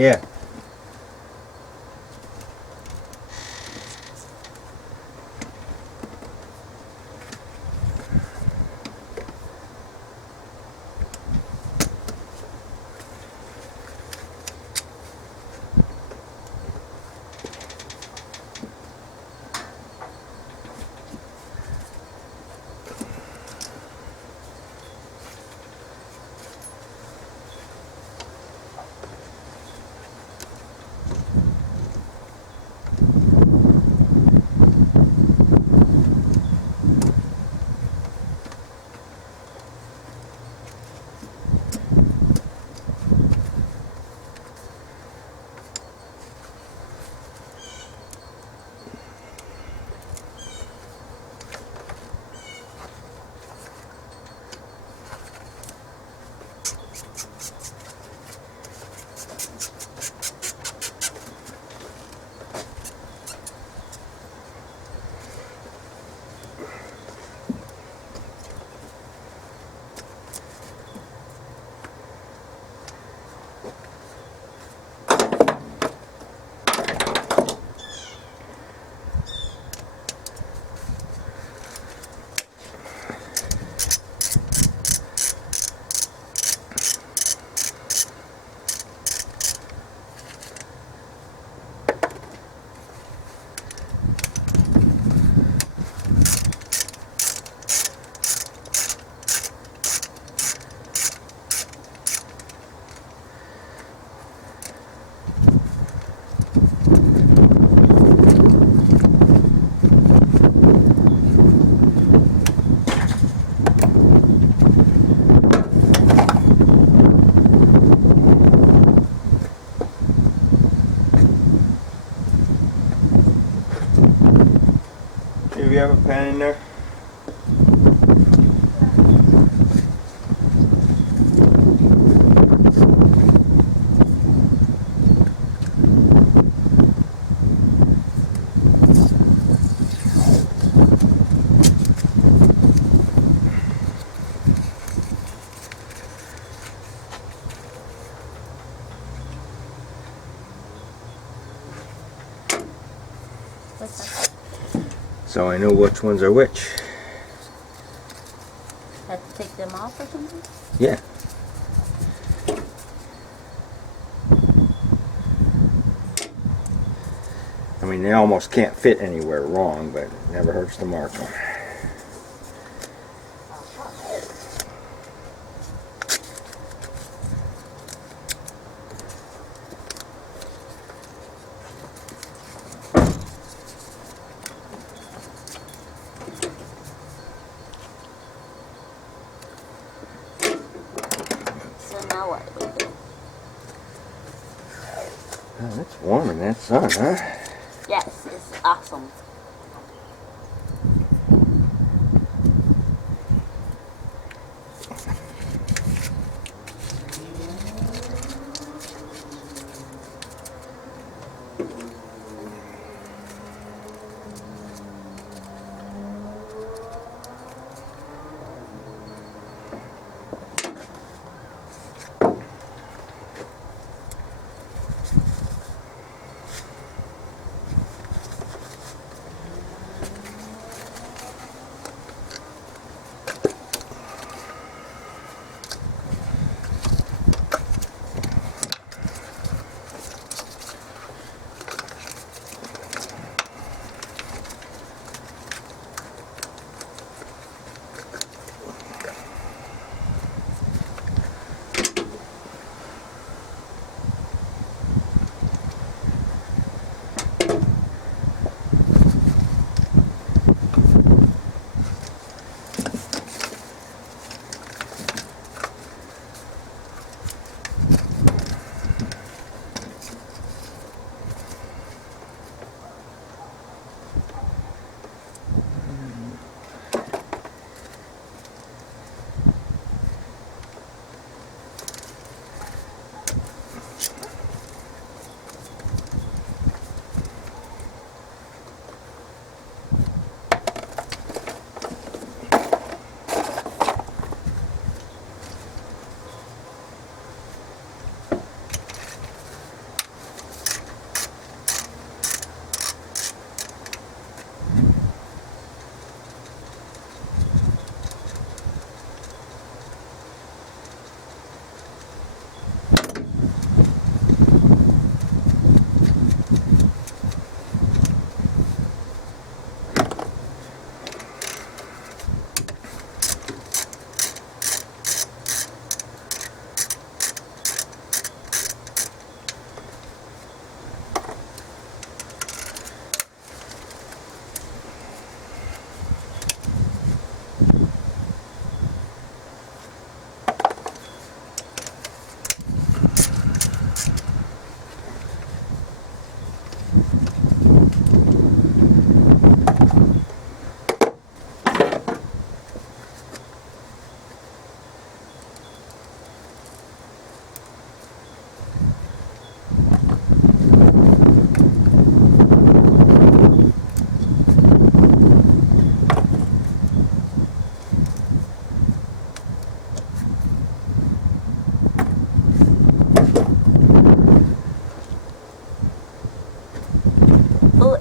Yeah. Do you have a pen in there? What's that? So I know which ones are which. Have to take them off or something? Yeah. I mean, they almost can't fit anywhere wrong, but it never hurts to mark them. So now what do we do? Oh, it's warm in that sun, huh? Yes, it's awesome.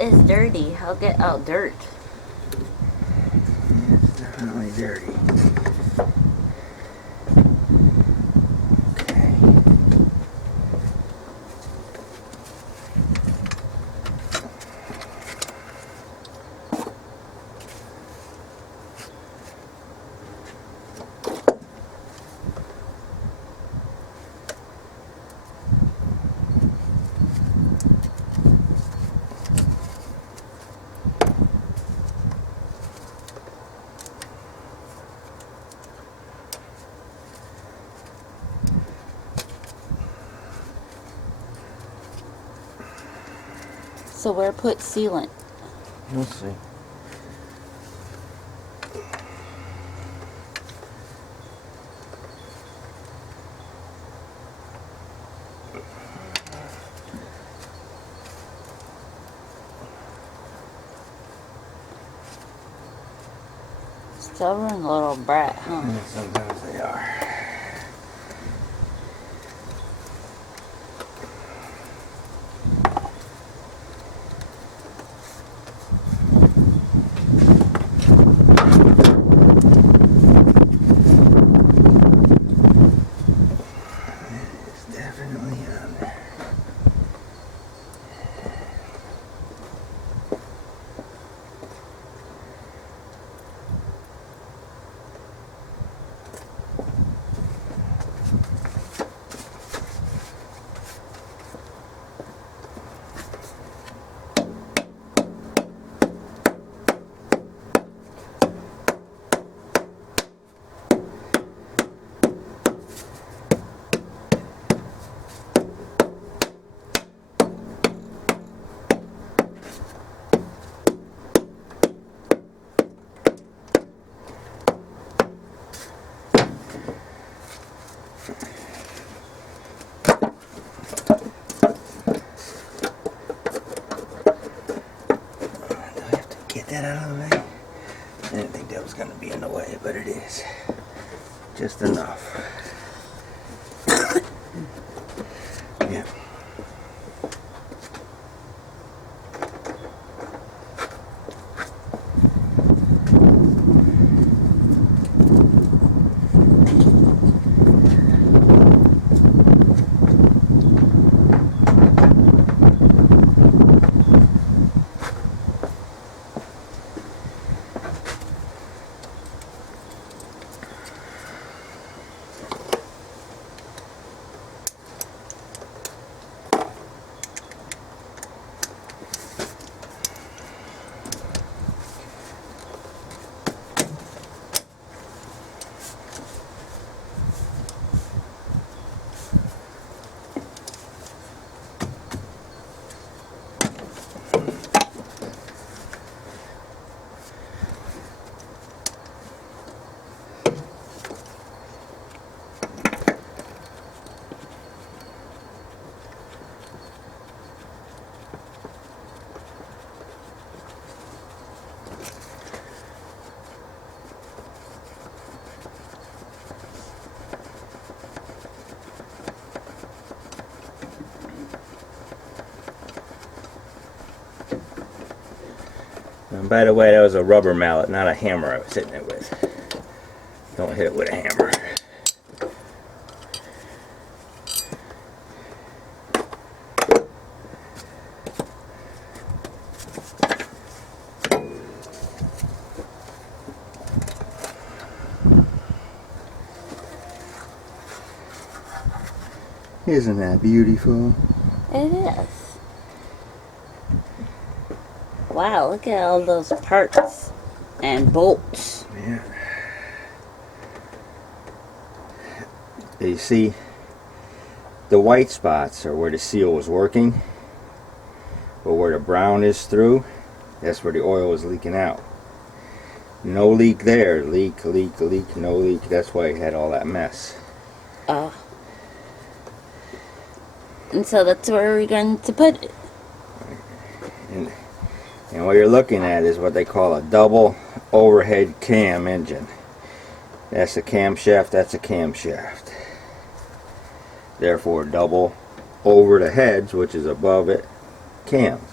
is dirty. I'll get out dirt. It's definitely dirty. Okay. So where put sealant? We'll see. Stubborn little brat, huh? Yeah, sometimes they are. It's definitely on there. Get that out of the way. I didn't think that was going to be in the way, but it is. Just enough. Yeah. And by the way, that was a rubber mallet, not a hammer I was hitting it with. Don't hit it with a hammer. Isn't that beautiful? It is. Wow, look at all those parts and bolts. Yeah. You see, the white spots are where the seal was working, but where the brown is through, that's where the oil is leaking out. No leak there. Leak, leak, leak, no leak. That's why it had all that mess. And so that's where we're going to put it. And what you're looking at is what they call a double overhead cam engine. That's a camshaft, that's a camshaft. Therefore, double over the heads, which is above it, cams.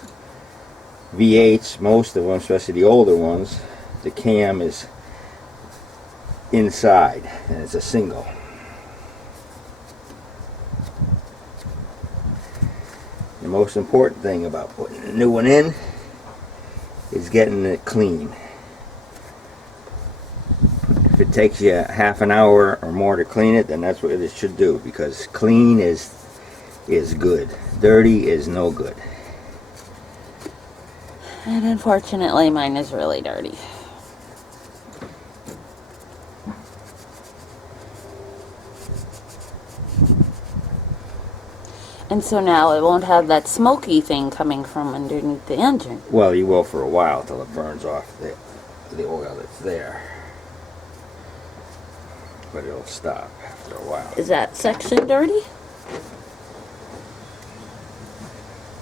V8s, most of them, especially the older ones, the cam is inside and it's a single. The most important thing about putting a new one in is getting it clean. If it takes you half an hour or more to clean it, then that's what it should do, because clean is good. Dirty is no good. And unfortunately, mine is really dirty. And so now it won't have that smoky thing coming from underneath the engine. Well, you will for a while till it burns off the oil that's there. But it'll stop after a while. Is that section dirty?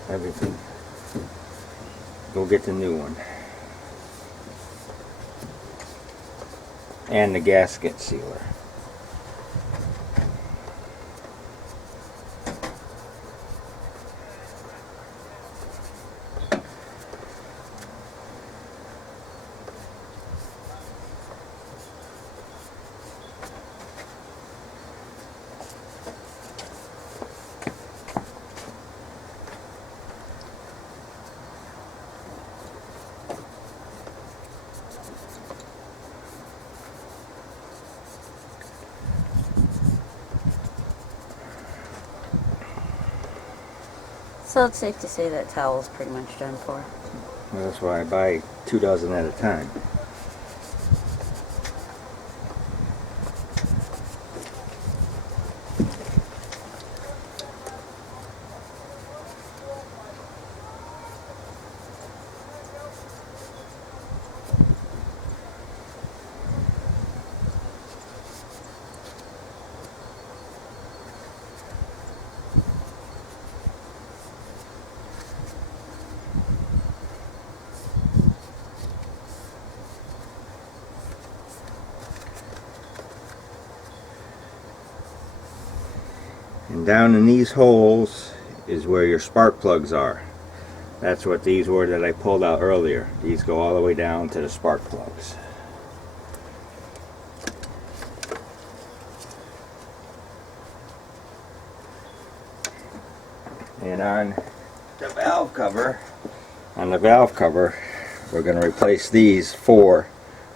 Everything. Go get the new one. And the gasket sealer. So it's safe to say that towel's pretty much done for. Well, that's why I buy 2 dozen at a time. And down in these holes is where your spark plugs are. That's what these were that I pulled out earlier. These go all the way down to the spark plugs. And on the valve cover, we're going to replace these 4,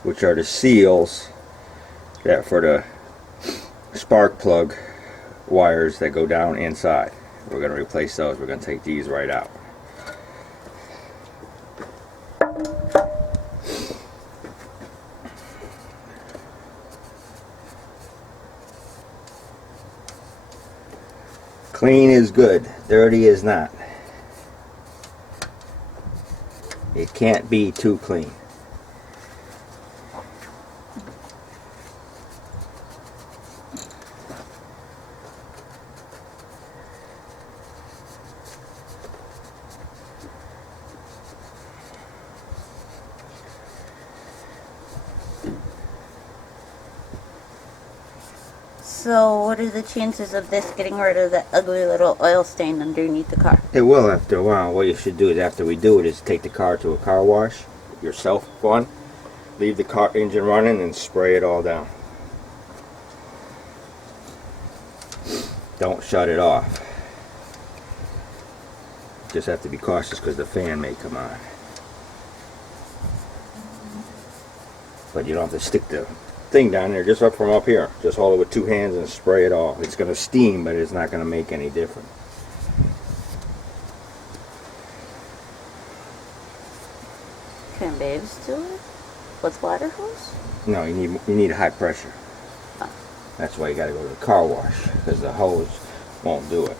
which are the seals that for the spark plug wires that go down inside. We're going to replace those. We're going to take these right out. Clean is good, dirty is not. It can't be too clean. So what are the chances of this getting rid of that ugly little oil stain underneath the car? It will after a while. What you should do is, after we do it, is take the car to a car wash, yourself one, leave the car engine running and spray it all down. Don't shut it off. Just have to be cautious because the fan may come on. But you don't have to stick the thing down there, just up from up here. Just hold it with 2 hands and spray it all. It's going to steam, but it's not going to make any difference. Can babes do it with water hose? No, you need high pressure. Oh. That's why you got to go to the car wash, because the hose won't do it.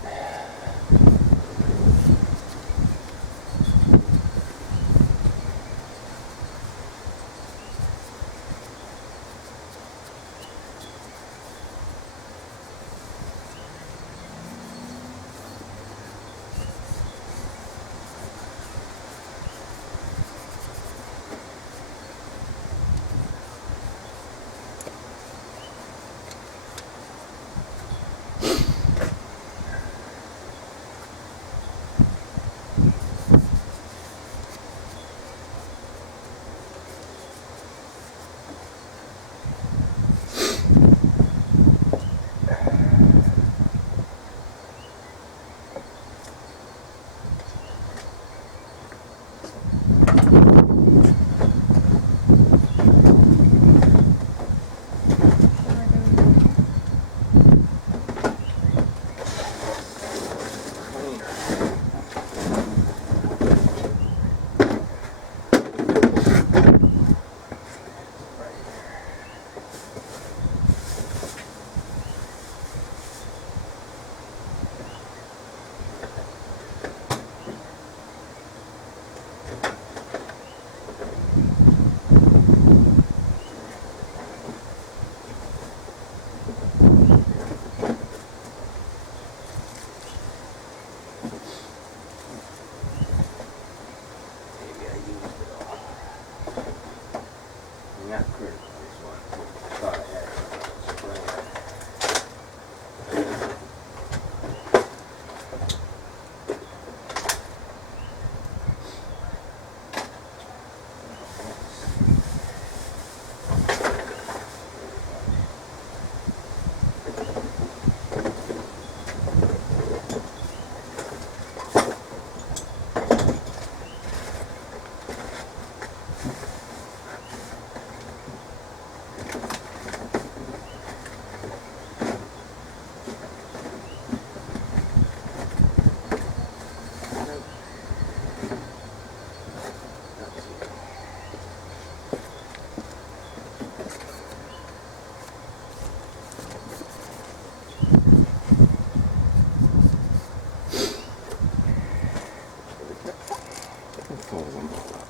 pulls them all up.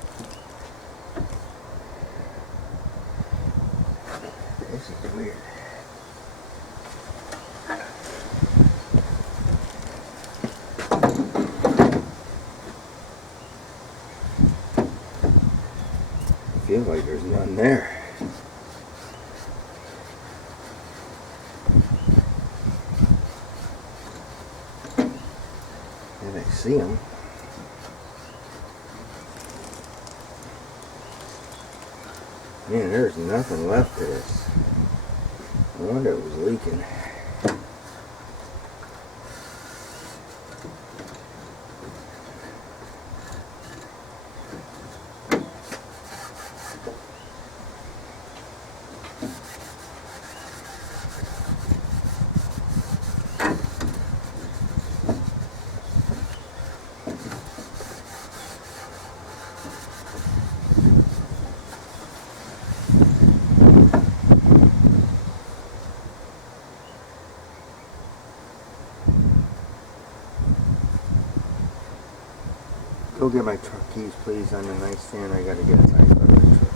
This is weird. Feels like there's none there. And I see them. Man, there's nothing left to this. I wonder if it was leaking. Go get my truck keys, please, on the nightstand. I gotta get a tire out of the truck.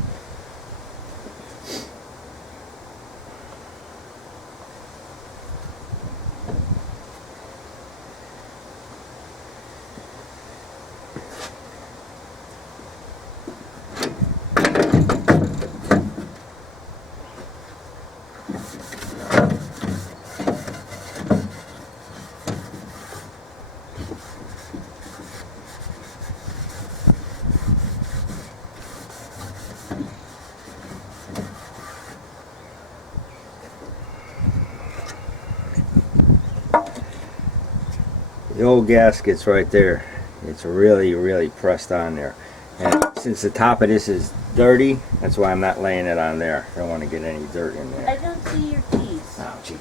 The old gasket's right there. It's really pressed on there. And since the top of this is dirty, that's why I'm not laying it on there. I don't want to get any dirt in there. I don't see your keys. Oh, jeez.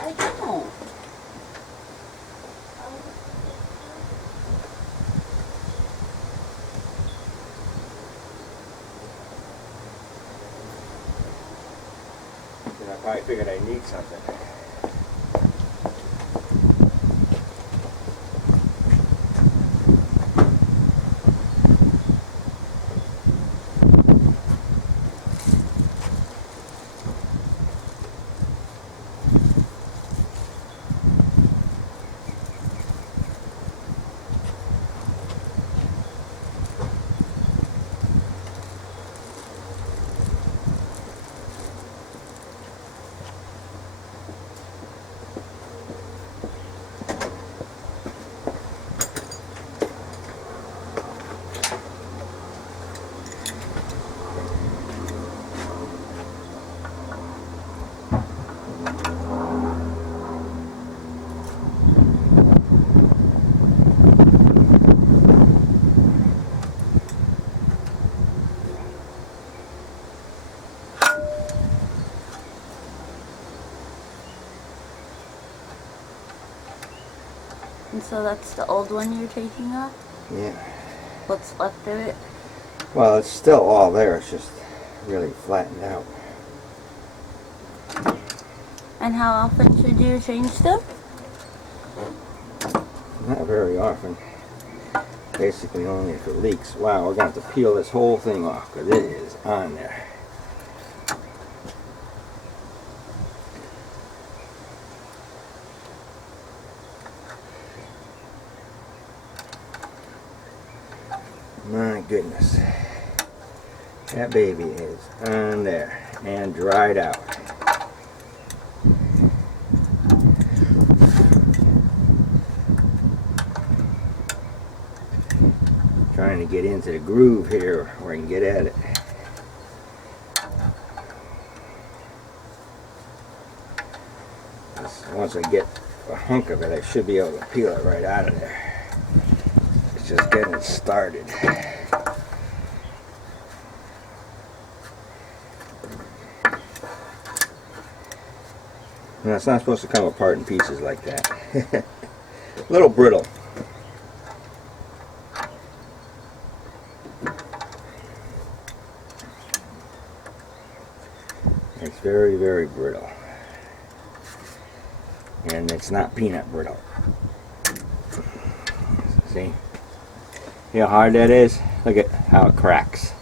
I don't. And I probably figured I need something. And so that's the old one you're taking off? Yeah. What's left of it? Well, it's still all there. It's just really flattened out. And how often should you change them? Not very often. Basically only if it leaks. Wow, we're going to have to peel this whole thing off because it is on there. My goodness. That baby is on there and dried out. Trying to get into the groove here where I can get at it. Once I get a hunk of it, I should be able to peel it right out of there. It's just getting started. Now, it's not supposed to come apart in pieces like that. A little brittle. It's very brittle. And it's not peanut brittle. See? See how hard that is? Look at how it cracks.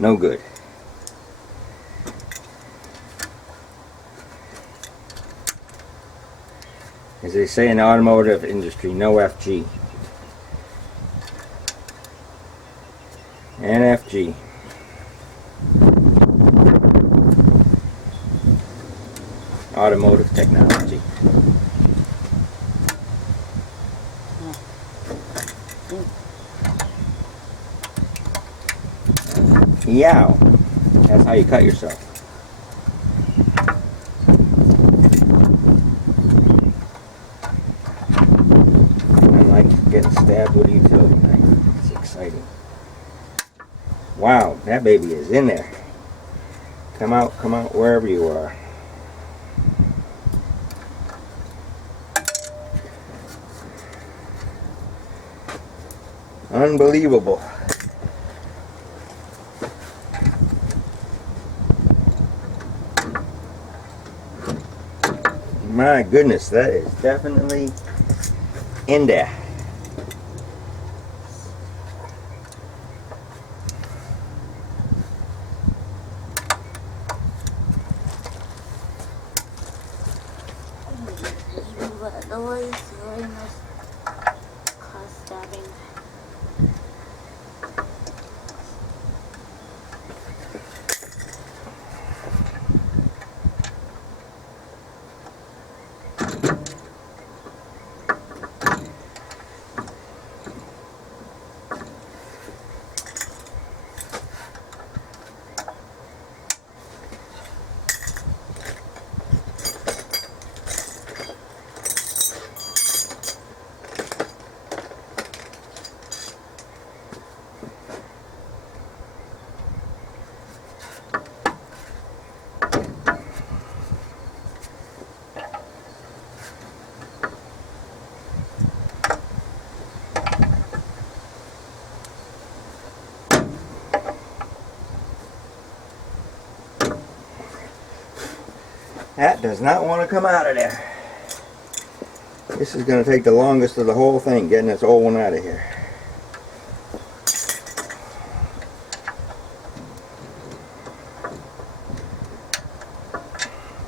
No good. As they say in the automotive industry, no FG. NFG. Automotive technology. Yow. That's how you cut yourself. Unlike getting stabbed with a utility knife. It's exciting. Wow, that baby is in there. Come out wherever you are. Unbelievable. My goodness, that is definitely in there. Noise, very nice cross stabbing. That does not want to come out of there. This is going to take the longest of the whole thing, getting this old one out of here.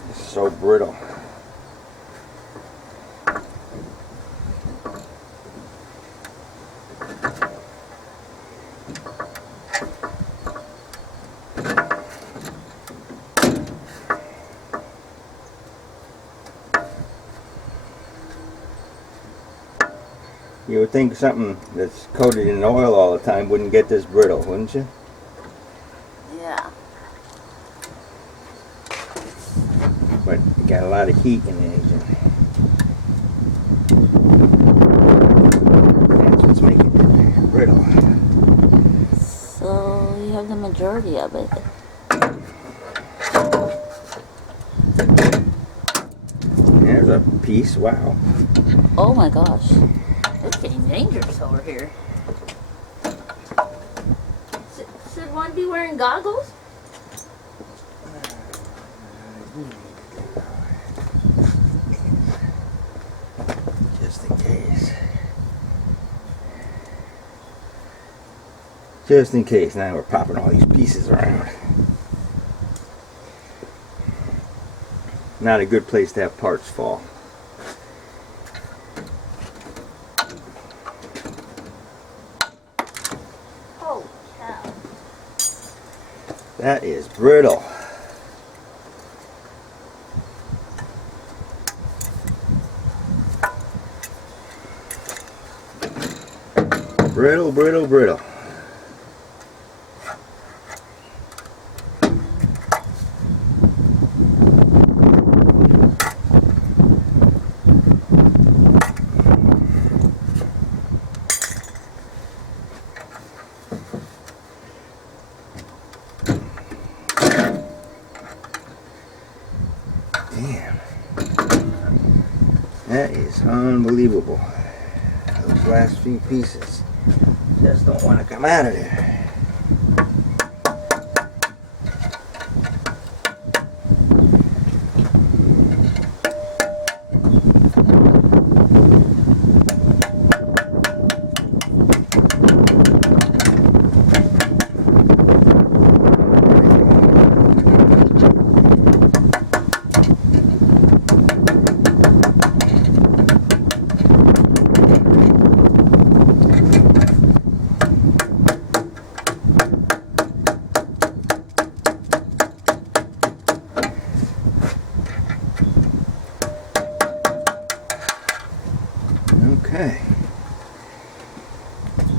It's so brittle. You would think something that's coated in oil all the time wouldn't get this brittle, wouldn't you? Yeah. But you got a lot of heat in the engine. That's what's making it brittle. So you have the majority of it. There's a piece, wow. Oh my gosh. It's getting dangerous over here. Should one be wearing goggles? Just in case. Just in case. Now we're popping all these pieces around. Not a good place to have parts fall. That is brittle. Brittle, brittle, brittle. Damn. That is unbelievable. Those last few pieces just don't want to come out of there.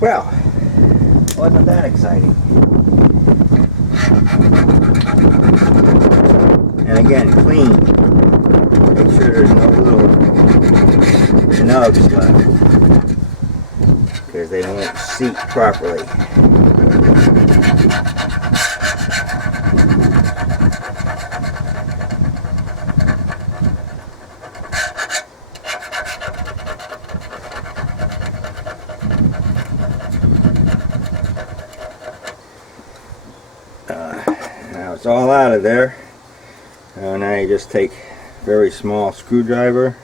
Well, wasn't that exciting? And again, clean. Make sure there's no little nubs left, because they won't seat properly. Now it's all out of there. Now you just take a very small screwdriver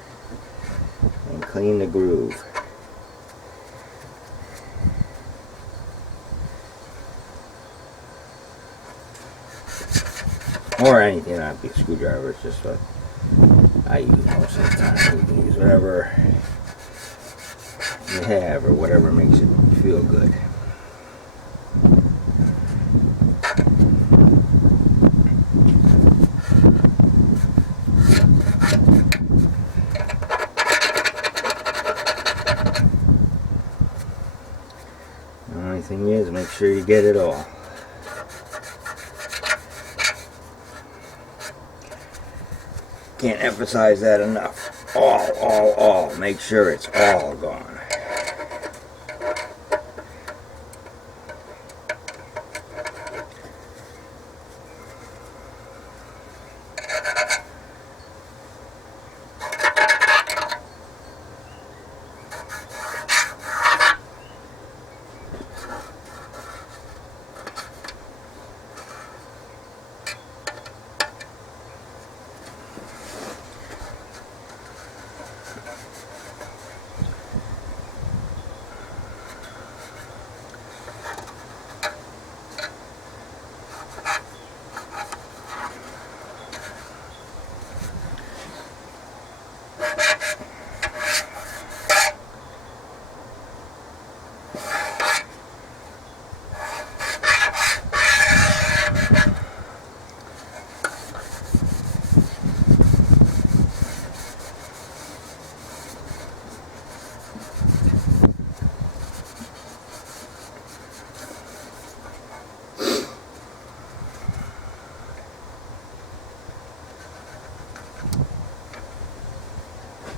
and clean the groove. Or anything, not be a screwdriver, it's just what I use most of the time. You can use whatever you have or whatever makes it feel good. The only thing is, make sure you get it all. Can't emphasize that enough. All. Make sure it's all gone.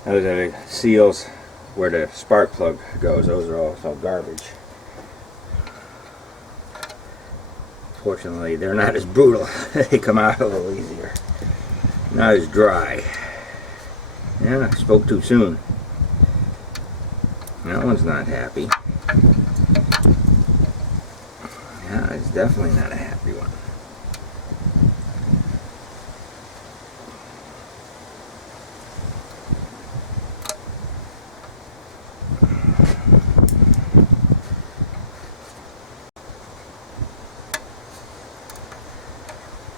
Those are the seals where the spark plug goes. Those are also garbage. Fortunately, they're not as brutal. They come out a little easier. Not as dry. Yeah, I spoke too soon. That one's not happy. Yeah, it's definitely not a happy one.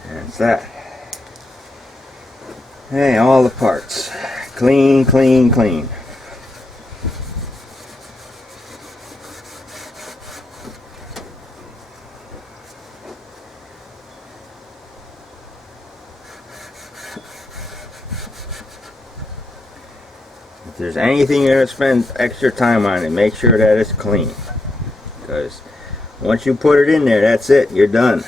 That's that. Hey, all the parts. Clean, clean, clean. If there's anything you're going to spend extra time on it, make sure that it's clean. Because once you put it in there, that's it. You're done.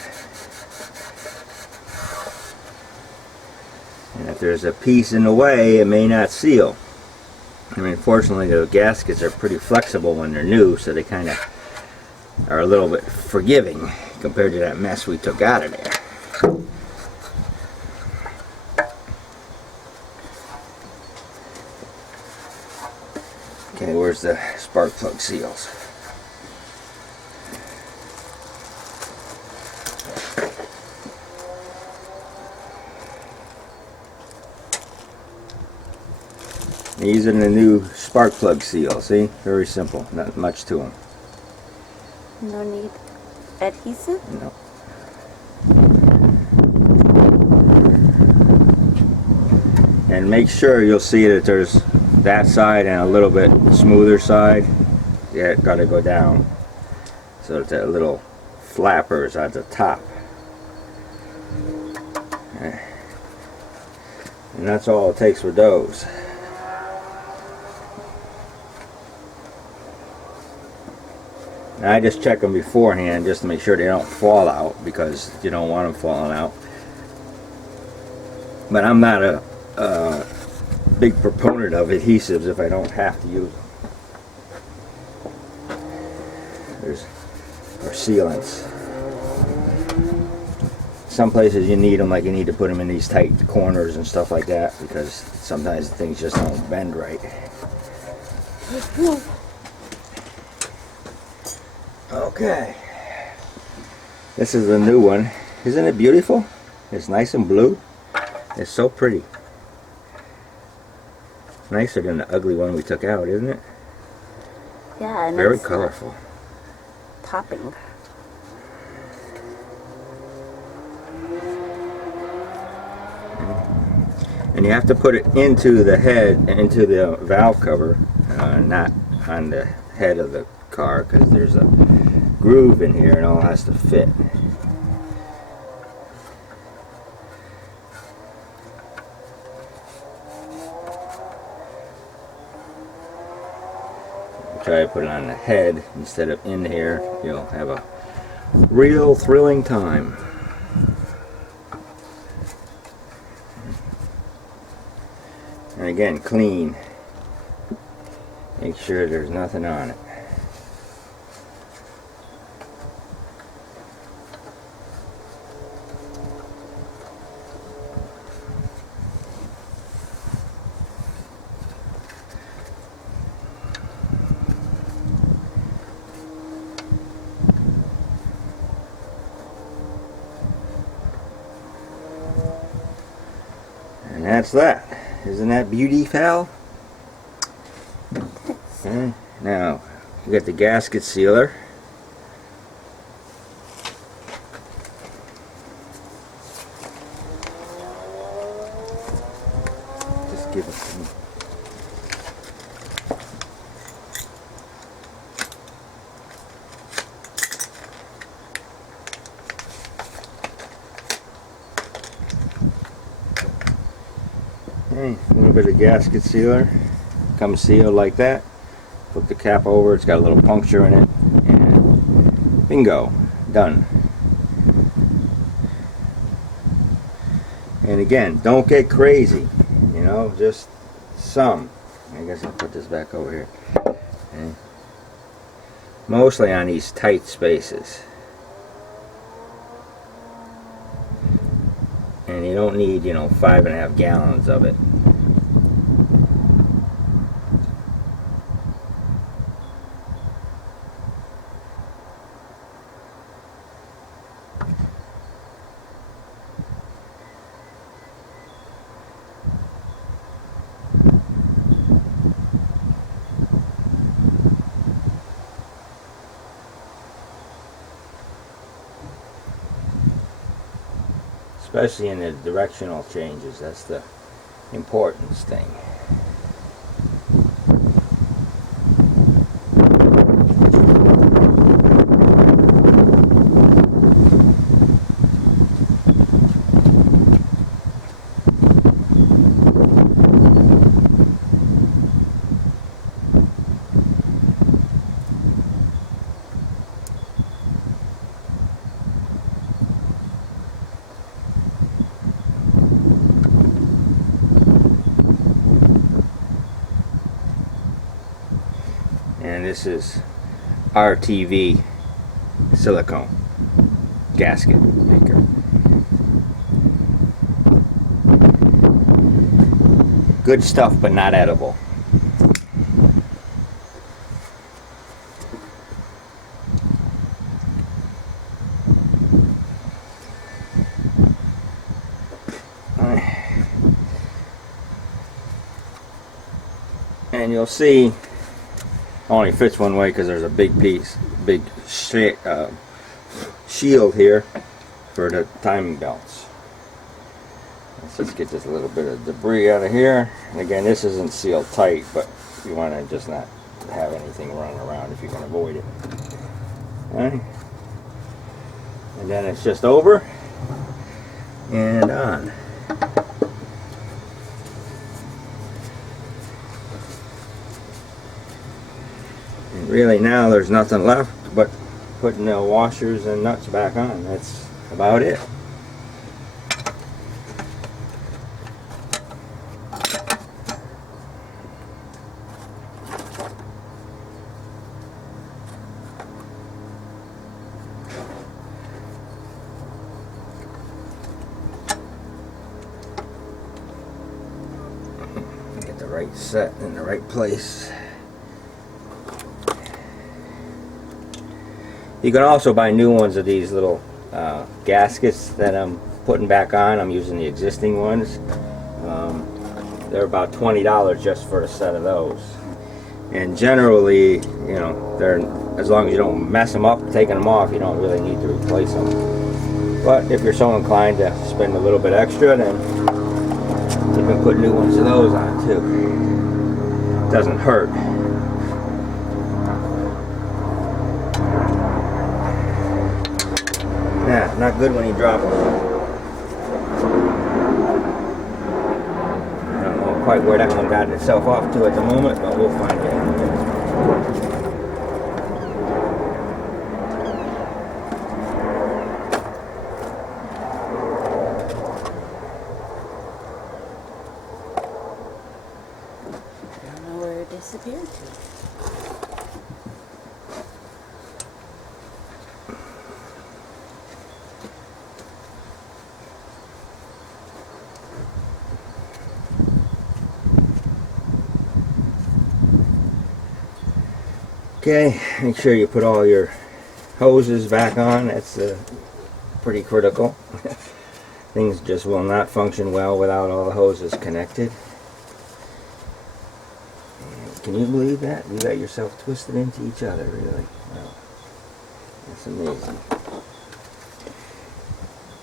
And if there's a piece in the way, it may not seal. I mean, fortunately, the gaskets are pretty flexible when they're new, so they kind of are a little bit forgiving compared to that mess we took out of there. Okay, where's the spark plug seals? These are the new spark plug seals, see? Very simple, not much to them. No need adhesive? No. And make sure you'll see that there's that side and a little bit smoother side. Yeah, got to go down. So that the little flappers at the top. And that's all it takes for those. And I just check them beforehand just to make sure they don't fall out, because you don't want them falling out. But I'm not a big proponent of adhesives if I don't have to use them. There's our sealants. Some places you need them, like you need to put them in these tight corners and stuff like that, because sometimes things just don't bend right. Okay. This is the new one. Isn't it beautiful? It's nice and blue. It's so pretty. Nicer than the ugly one we took out, isn't it? Yeah, and Very it's colorful. topping. And you have to put it into the head, into the valve cover, not on the head of the car, because there's a groove in here and all has to fit. Try to put it on the head instead of in here. You'll have a real thrilling time. And again, clean. Make sure there's nothing on it. And that's that. Isn't that beautiful? Okay. Now, we got the gasket sealer. Just give it some. Okay, a little bit of gasket sealer. Comes sealed like that. Put the cap over, it's got a little puncture in it, and bingo, done. And again, don't get crazy, you know, just some. I guess I'll put this back over here. Okay. Mostly on these tight spaces. And you don't need, you know, 5.5 gallons of it. Especially in the directional changes, that's the importance thing. And this is RTV silicone gasket maker. Good stuff, but not edible. And you'll see only fits one way because there's a big piece, big shield here for the timing belts. Let's just get this little bit of debris out of here. And again, this isn't sealed tight, but you want to just not have anything running around if you can avoid it. Okay. And then it's just over and on. Really, now there's nothing left but putting the washers and nuts back on. That's about it. Get the right set in the right place. You can also buy new ones of these little gaskets that I'm putting back on. I'm using the existing ones. They're about $20 just for a set of those. And generally, you know, they're, as long as you don't mess them up taking them off, you don't really need to replace them. But if you're so inclined to spend a little bit extra, then you can put new ones of those on too. Doesn't hurt. Yeah, not good when you drop them. I don't know quite where that one got itself off to at the moment, but we'll find it. I don't know where it disappeared to. Okay, make sure you put all your hoses back on. That's pretty critical. Things just will not function well without all the hoses connected. And can you believe that? You got yourself twisted into each other, really. Wow. That's amazing.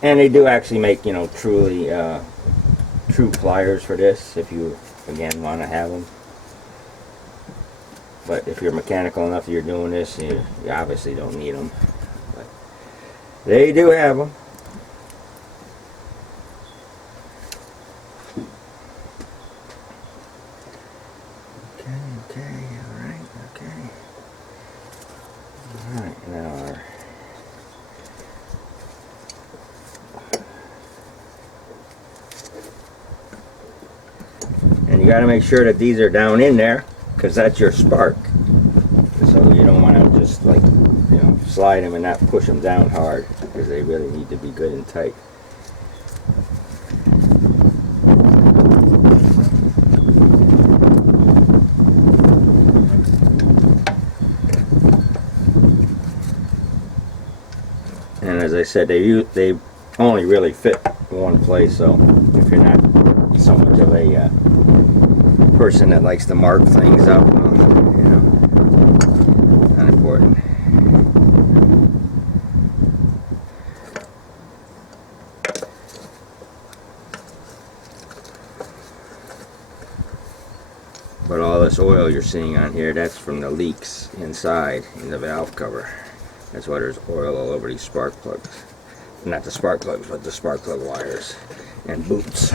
And they do actually make, you know, truly true pliers for this, if you, again, want to have them. But if you're mechanical enough you're doing this, you obviously don't need them. But they do have them. Okay, alright, okay. Alright, now and you got to make sure that these are down in there, because that's your spark. So you don't want to just, like, you know, slide them and not push them down hard, because they really need to be good and tight. And as I said, they only really fit one place, so if you're not so much of a person that likes to mark things up, well, you know, not important. But all this oil you're seeing on here, that's from the leaks inside in the valve cover. That's why there's oil all over these spark plugs. Not the spark plugs, but the spark plug wires and boots.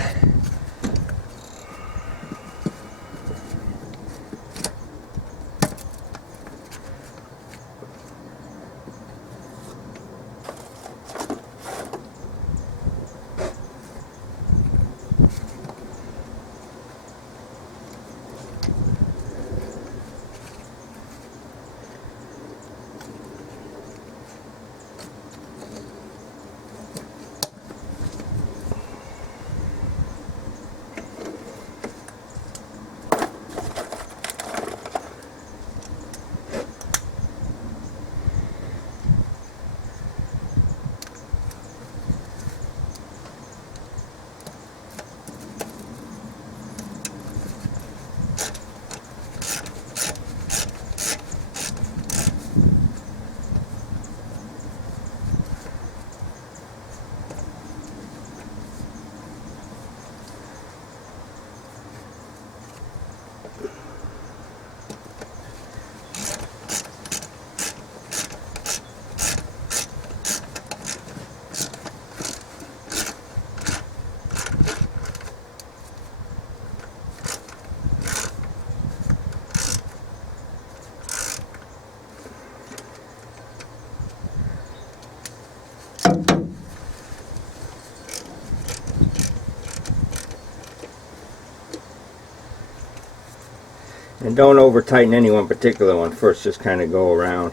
And don't over tighten any one particular one first, just kind of go around.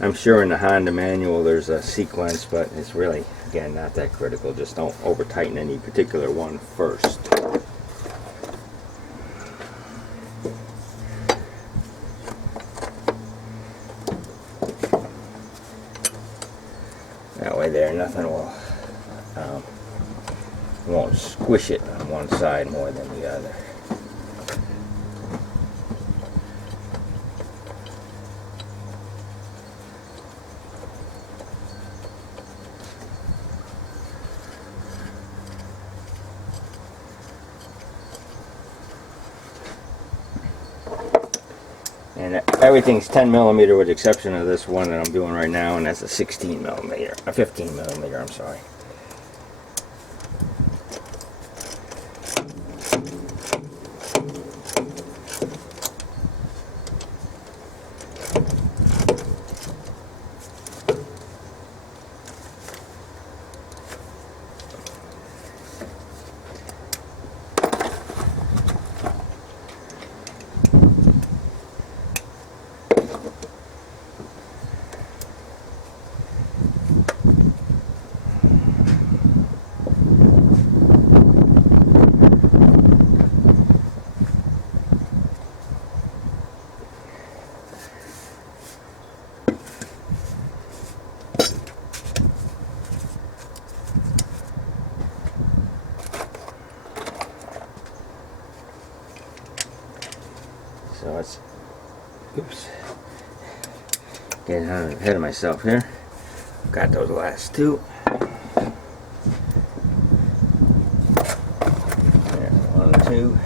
I'm sure in the Honda manual there's a sequence, but it's really, again, not that critical. Just don't over tighten any particular one first. That way there, nothing will, won't squish it on one side more than the other. And everything's 10 millimeter with the exception of this one that I'm doing right now, and that's a 16 millimeter, a 15 millimeter, I'm sorry. So it's, oops, getting ahead of myself here. Got those last two. There's 1, 2.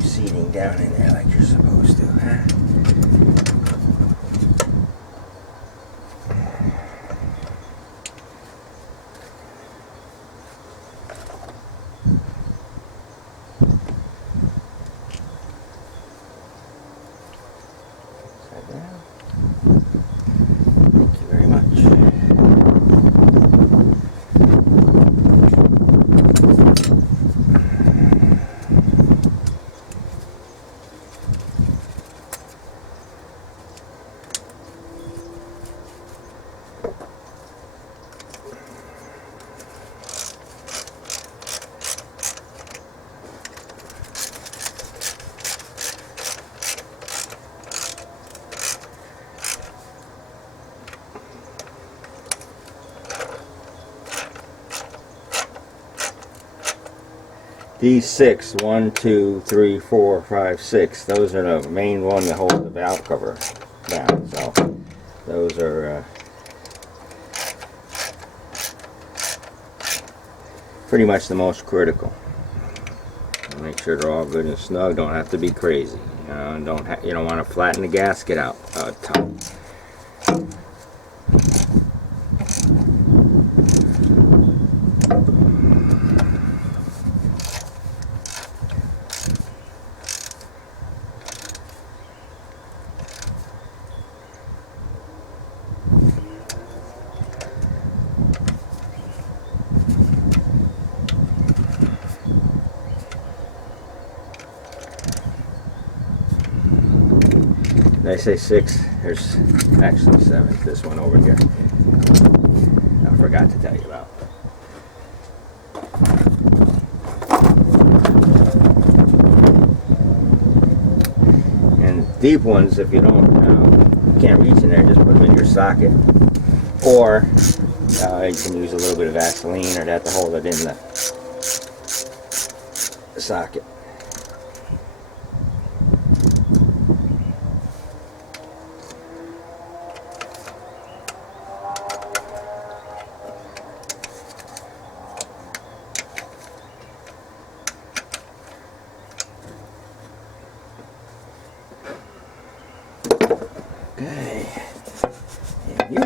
Seating down in there like you're supposed to, huh? Upside down. Thank you very much. These 6, 1, 2, 3, 4, 5, 6, those are the main one that hold the valve cover down. So those are pretty much the most critical. Make sure they're all good and snug. Don't have to be crazy. You don't want to flatten the gasket out a ton. Did I say 6? There's actually 7. This one over here. I forgot to tell you about. And deep ones, if you can't reach in there, just put them in your socket. Or you can use a little bit of Vaseline or that to hold it in the socket. Okay. And you.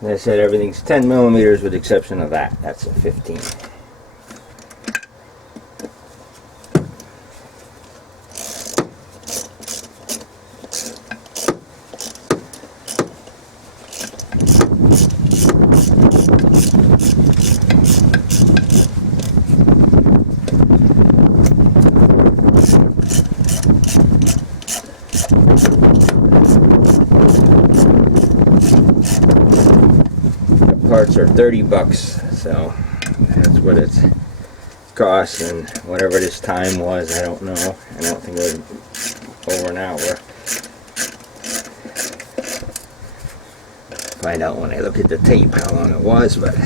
As I said, everything's 10 millimeters with the exception of that. That's a 15. Parts are 30 bucks, so that's what it's cost, and whatever this time was, I don't know. I don't think it was over an hour. Find out when I look at the tape how long it was, but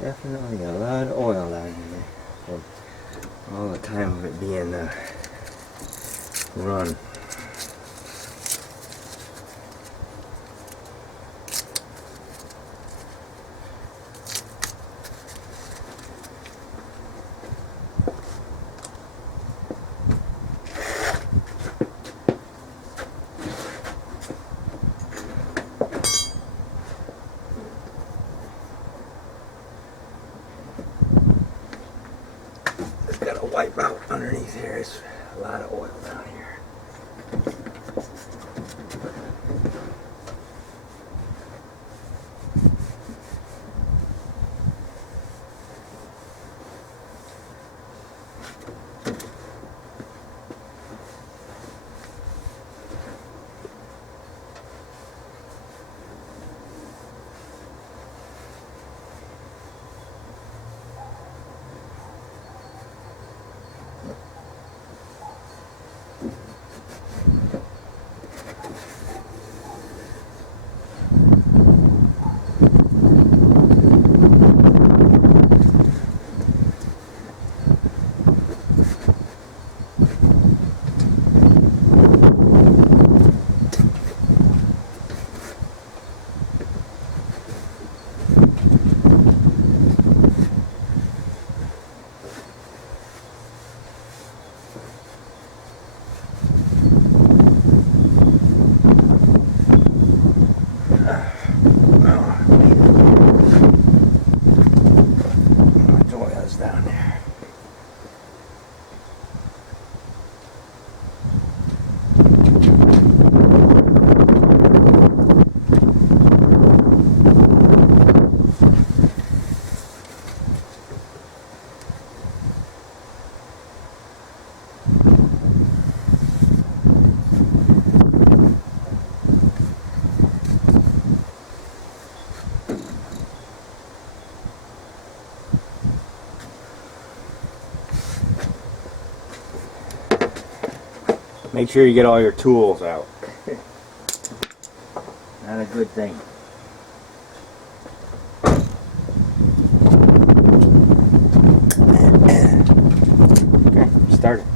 definitely a lot of oil down in there for all the time of it being run. Got to wipe out underneath here. It's a lot of oil down here. Down there. Make sure you get all your tools out. Not a good thing. Okay, start it.